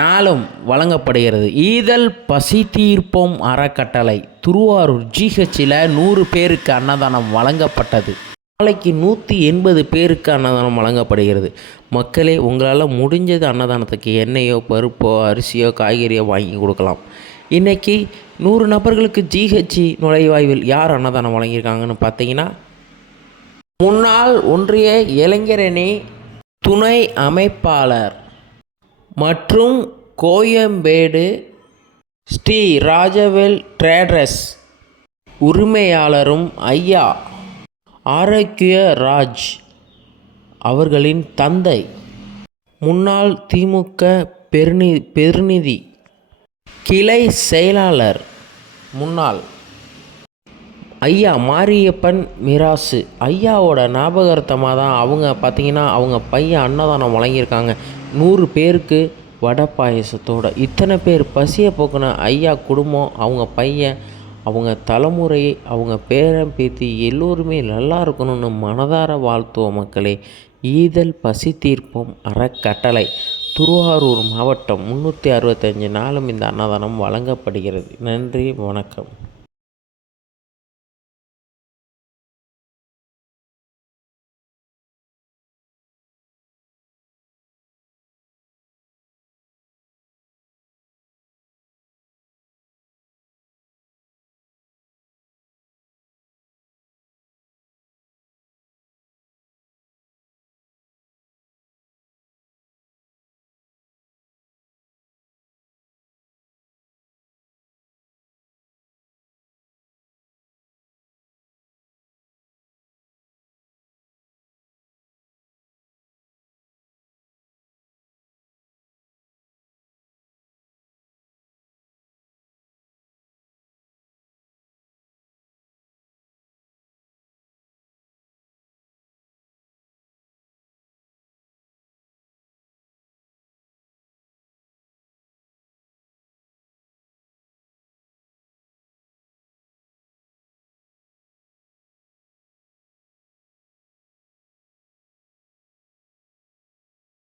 நாளும் வழங்கப்படுகிறது. ஈதல் பசி தீர்ப்போம் அறக்கட்டளை. திருவாரூர் ஜிஹெச்சில் நூறு பேருக்கு அன்னதானம் வழங்கப்பட்டது. நாளைக்கு நூற்றி எண்பது பேருக்கு அன்னதானம் வழங்கப்படுகிறது. மக்களே உங்களால் முடிஞ்சது அன்னதானத்துக்கு எண்ணெயோ பருப்போ அரிசியோ காய்கறியோ வாங்கி கொடுக்கலாம். இன்றைக்கி நூறு நபர்களுக்கு ஜிஹெச்சி நுழைவாய்வில் யார் அன்னதானம் வழங்கியிருக்காங்கன்னு பார்த்தீங்கன்னா முன்னாள் ஒன்றிய இளைஞரணி துணை அமைப்பாளர் மற்றும் கோயம்பேடு ஸ்ரீ ராஜவேல் ட்ரேடர்ஸ் உரிமையாளரும் ஐயா ஆரோக்கிய ராஜ் அவர்களின் தந்தை. முன்னாள் திமுக பெருநி பெருநிதி. கிளை செயலாளர் முன்னாள். ஐயா மாரியப்பன் மிராசு. ஐயாவோட ஞாபகார்த்தமாக தான் அவங்க பார்த்தீங்கன்னா அவங்க பையன் அன்னதானம் வழங்கியிருக்காங்க. நூறு பேருக்கு வடை பாயசத்தோட. இத்தனை பேர் பசியை போக்குன ஐயா குடும்பம் அவங்க பையன் அவங்க தலைமுறை அவங்க பேரன் பேத்தி எல்லோருமே நல்லா இருக்கணும்னு மனதார வாழ்த்துவோம் மக்களே. ஈதல் பசி தீர்ப்போம் அறக்கட்டளை. திருவாரூர் மாவட்டம் முந்நூற்றி அறுபத்தஞ்சு நாளும் இந்த அன்னதானம் வழங்கப்படுகிறது. நன்றி வணக்கம்.